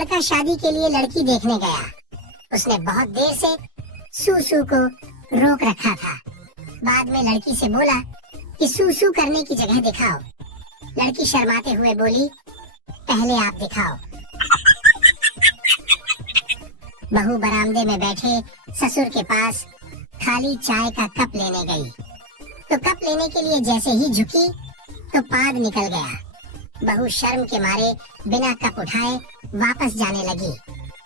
लड़का शादी के लिए लड़की देखने गया। उसने बहुत देर से सूसू को रोक रखा था। बाद में लड़की से बोला कि सूसू करने की जगह दिखाओ। लड़की शर्माते हुए बोली, पहले आप दिखाओ। बहू बरामदे में बैठे ससुर के पास खाली चाय का कप लेने गई, तो कप लेने के लिए जैसे ही झुकी तो पाद निकल गया। बहू शर्म के मारे बिना कप उठाए वापस जाने लगी।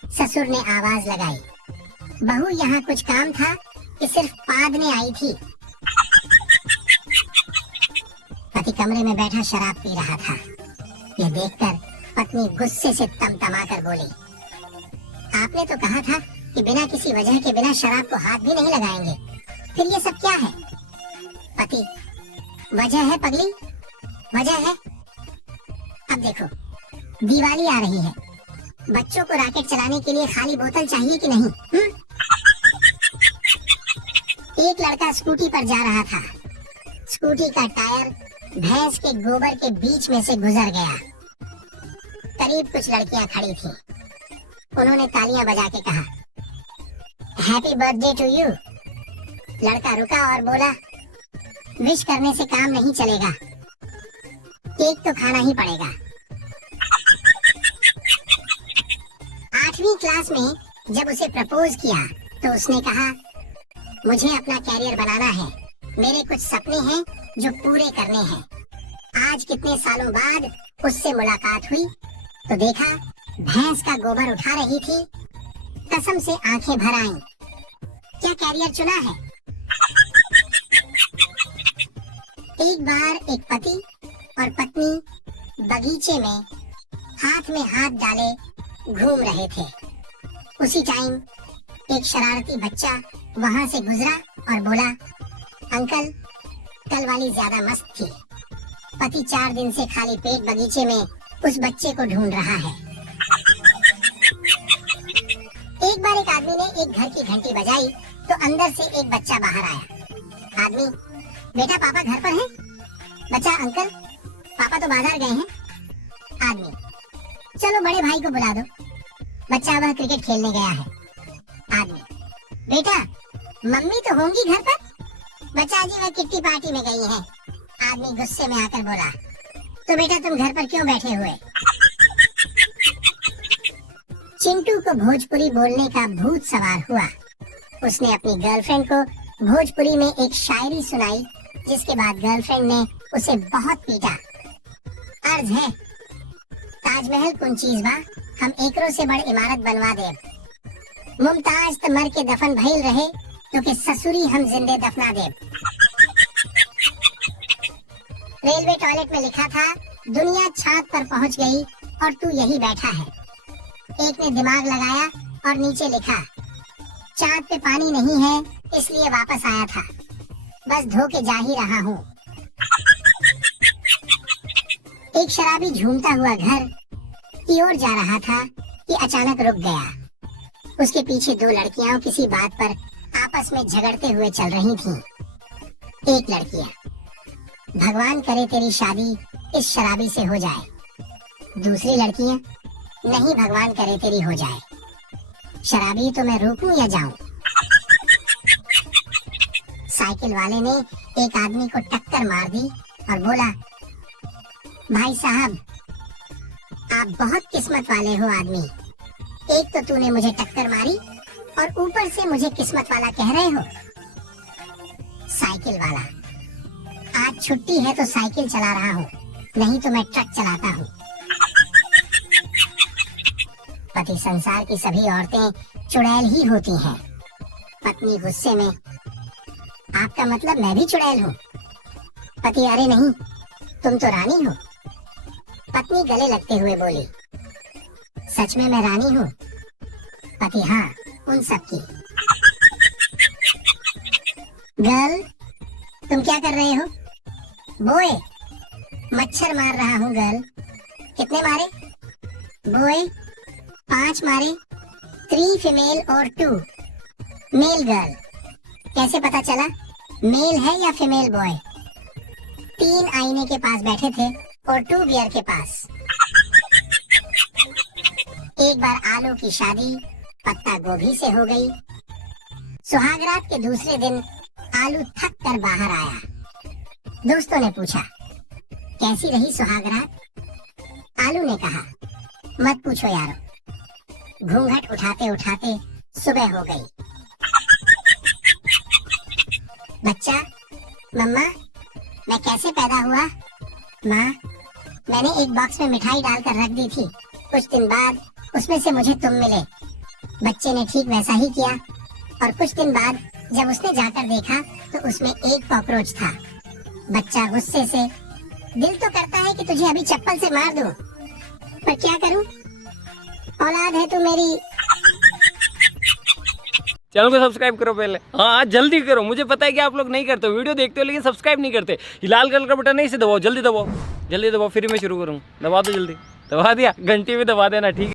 ससुर ने आवाज लगाई, बहू यहाँ कुछ काम था कि सिर्फ पादने आई थी। पति कमरे में बैठा शराब पी रहा था। यह देखकर पत्नी गुस्से से तमतमाकर बोली, आपने तो कहा था कि बिना किसी वजह के बिना शराब को हाथ भी नहीं लगाएंगे, फिर ये सब क्या है? पति, वजह है पगली, वजह है। अब देखो, दिवाली आ रही है, बच्चों को रॉकेट चलाने के लिए खाली बोतल चाहिए कि नहीं? एक लड़का स्कूटी पर जा रहा था। स्कूटी का टायर भैंस के गोबर के बीच में से गुजर गया। करीब कुछ लड़कियां खड़ी थीं। उन्होंने तालियां बजा के कहा, हैप्पी बर्थडे टू यू। लड़का रुका और बोला, विश करने से काम नहीं चलेगा, केक तो खाना ही पड़ेगा। 8वीं क्लास में जब उसे प्रपोज किया तो उसने कहा, मुझे अपना कैरियर बनाना है, मेरे कुछ सपने हैं जो पूरे करने हैं। आज कितने सालों बाद उससे मुलाकात हुई तो देखा भैंस का गोबर उठा रही थी। कसम से आंखें भर आईं। क्या कैरियर चुना है? एक बार एक पति और पत्नी बगीचे में हाथ डाले घूम रहे थे। उसी टाइम एक शरारती बच्चा वहां से गुजरा और बोला, अंकल, कल वाली ज्यादा मस्त थी। पति 4 दिन से खाली पेट बगीचे में उस बच्चे को ढूंढ रहा है। एक बार एक आदमी ने एक घर की घंटी बजाई तो अंदर से एक बच्चा बाहर आया। आदमी, बेटा पापा घर पर हैं? बच्चा, अंकल, पापा तो बाजार गए हैं। आदमी, चलो बड़े भाई को बुला दो। बच्चा, वह क्रिकेट खेलने गया है। आदमी, बेटा मम्मी तो होंगी घर पर? बच्चा, जी वह किट्टी पार्टी में गई है। आदमी गुस्से में आकर बोला, तो बेटा तुम घर पर क्यों बैठे हुए? चिंटू को भोजपुरी बोलने का भूत सवार हुआ। उसने अपनी गर्लफ्रेंड को भोजपुरी में एक शायरी सुनाई, जिसके बाद गर्लफ्रेंड ने उसे बहुत पीटा। अर्ज है, ताजमहल कौन चीज बा, हम एकरों से बड़ इमारत बनवा देब। मुमताज त मर के दफन भइल रहे तो के ससुरी हम जिंदे दफना देब। रेलवे टॉयलेट में लिखा था, दुनिया छात पर पहुंच गई और तू यही बैठा है। एक ने दिमाग लगाया और नीचे लिखा, चांद पे पानी नहीं है इसलिए वापस आया था, बस धो के जा ही रहा हूँ। एक शराबी झूमता हुआ घर की ओर जा रहा था कि अचानक रुक गया। उसके पीछे 2 लड़कियां किसी बात पर आपस में झगड़ते हुए चल रही थीं। एक लड़कियां, भगवान करे तेरी शादी इस शराबी से हो जाए। दूसरी लड़कियां, नहीं भगवान करे तेरी हो जाए। शराबी तो मैं रोकूं या जाऊं? साइकिल वाले ने एक आदमी को टक्कर मार दी और बोला, भाई साहब आप बहुत किस्मत वाले हो आदमी। एक तो तूने मुझे टक्कर मारी और ऊपर से मुझे किस्मत वाला कह रहे हो। साइकिल वाला, आज छुट्टी है तो साइकिल चला रहा हूँ, नहीं तो मैं ट्रक चलाता हूँ। पति, संसार की सभी औरतें चुड़ैल ही होती हैं। पत्नी गुस्से में, आपका मतलब मैं भी चुड़ैल हूँ? पति, अरे नहीं, तुम तो रानी हो। पत्नी गले लगते हुए बोली, सच में मैं रानी हूँ? पति, हाँ, उन सब की। गर्ल, तुम क्या कर रहे हो? बोए, मच्छर मार रहा हूँ गर्ल। कितने मारे? बोए, 5 मारे, 3 फीमेल और 2 मेल गर्ल। कैसे पता चला मेल है या फीमेल बॉय? 3 आईने के पास बैठे थे और 2 बियर के पास। एक बार आलू की शादी पत्ता गोभी से हो गई। सुहागरात के दूसरे दिन आलू थक कर बाहर आया। दोस्तों ने पूछा, कैसी रही सुहागरात? आलू ने कहा, मत पूछो यारो, घूंघट उठाते उठाते सुबह हो गई। बच्चा, मम्मा मैं कैसे पैदा हुआ? माँ, मैंने एक बॉक्स में मिठाई डालकर रख दी थी, कुछ दिन बाद उसमें से मुझे तुम मिले। बच्चे ने ठीक वैसा ही किया और कुछ दिन बाद जब उसने जाकर देखा तो उसमें एक कॉकरोच था। बच्चा गुस्से से, दिल तो करता है कि तुझे अभी चप्पल से मार दूं, पर क्या करूं? औलाद है तू मेरी। चैनल को सब्सक्राइब करो पहले, हाँ जल्दी करो, मुझे पता है कि आप लोग नहीं करते हो, वीडियो देखते हो लेकिन सब्सक्राइब नहीं करते। ये लाल कलर का बटन नहीं, इसे दबाओ, जल्दी दबाओ, जल्दी दबाओ, फिर मैं शुरू करूँ। दबा दो जल्दी, दबा दिया, घंटी में दबा देना, ठीक है।